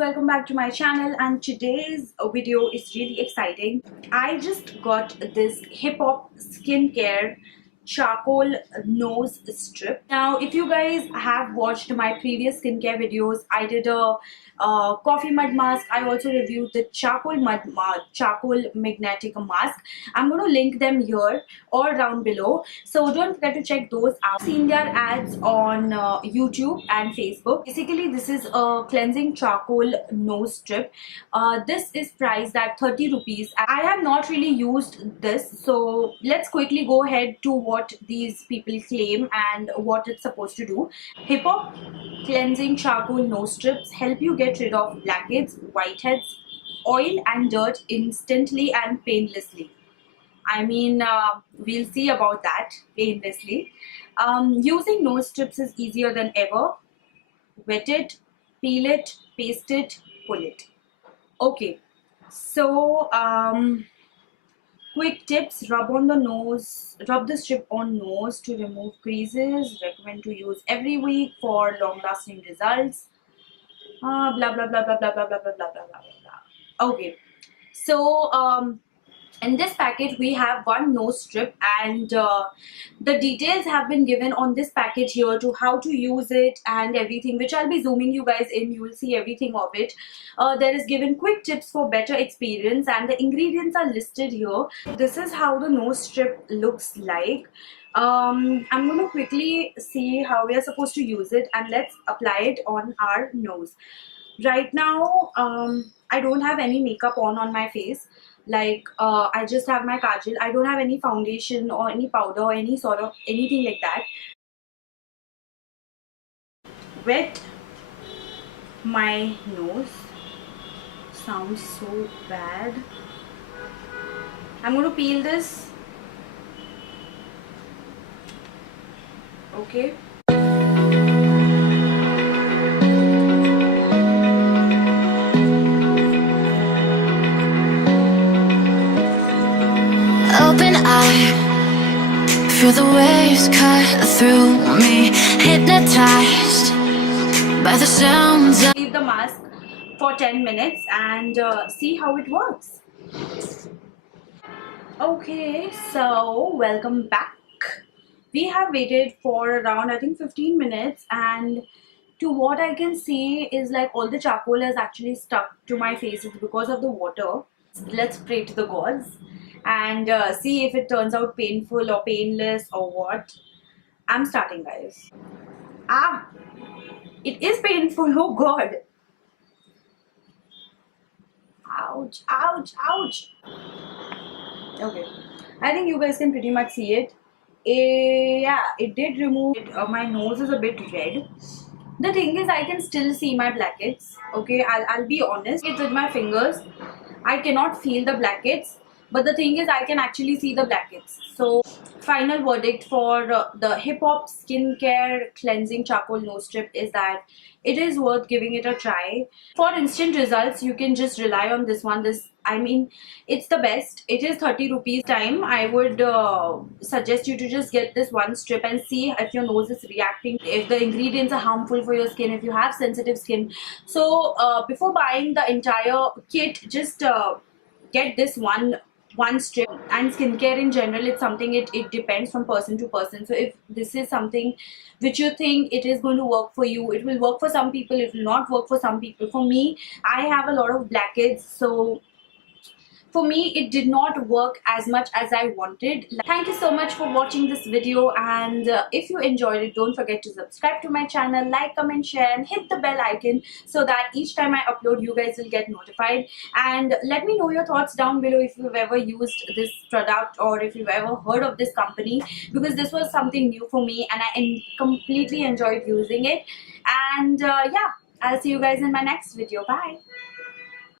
welcome back to my channel, and today's video is really exciting. I just got this hip hop skincare charcoal nose strip. Now if you guys have watched my previous skincare videos, I did a coffee mud mask. I also reviewed the charcoal magnetic mask. I'm going to link them here or down below, so don't forget to check those out. I've seen their ads on YouTube and Facebook. Basically this is a cleansing charcoal nose strip. This is priced at 30 rupees. I have not really used this, so let's quickly go ahead to what these people claim and what it's supposed to do. Hip hop cleansing charcoal nose strips help you get rid of blackheads, whiteheads, oil and dirt instantly and painlessly. I mean, we'll see about that painlessly. Using nose strips is easier than ever. Wet it, peel it, paste it, pull it. Okay, so quick tips: rub the strip on nose to remove creases. Recommend to use every week for long-lasting results. Blah blah blah blah blah blah blah blah blah blah blah blah. Okay, so in this package we have one nose strip, and the details have been given on this package here to how to use it and everything, which I'll be zooming you guys in. You will see everything of it. There is given quick tips for better experience, and the ingredients are listed here. This is how the nose strip looks like. I'm going to quickly see how we are supposed to use it, and let's apply it on our nose. Right now I don't have any makeup on my face. Like I just have my kajal. I don't have any foundation or any powder or any sort of anything like that. Wet my nose. Sounds so bad. I'm going to peel this. Okay. Open eye, feel the waves cut through me, hypnotized by the sounds of... Leave the mask for 10 minutes and see how it works. Okay, so welcome back. We have waited for around, I think, 15 minutes, and to what I can see is like all the charcoal has actually stuck to my face. It's because of the water. Let's pray to the gods and see if it turns out painful or painless or what. I'm starting, guys. It is painful. Oh god. Ouch, ouch, ouch. Okay, I think you guys can pretty much see it. Yeah, it did remove it. My nose is a bit red. The thing is, I can still see my blackheads. Okay, I'll be honest. It's with my fingers. I cannot feel the blackheads, but the thing is, I can actually see the blackheads. So, final verdict for the Hip Hop Skincare Cleansing Charcoal Nose Strip is that it is worth giving it a try. For instant results, you can just rely on this one. I mean, it's the best. It is 30 rupees time. I would suggest you to just get this one strip and see if your nose is reacting, if the ingredients are harmful for your skin, if you have sensitive skin. So before buying the entire kit, just get this one strip. And skincare in general, it's something, it depends from person to person. So if this is something which you think it is going to work for you, it will work for some people, it will not work for some people. For me, I have a lot of blackheads, so for me it did not work as much as I wanted. Thank you so much for watching this video, and if you enjoyed it, don't forget to subscribe to my channel, like, comment, share and hit the bell icon so that each time I upload you guys will get notified. And let me know your thoughts down below if you've ever used this product or if you've ever heard of this company, because this was something new for me and I completely enjoyed using it. And yeah, I'll see you guys in my next video. Bye.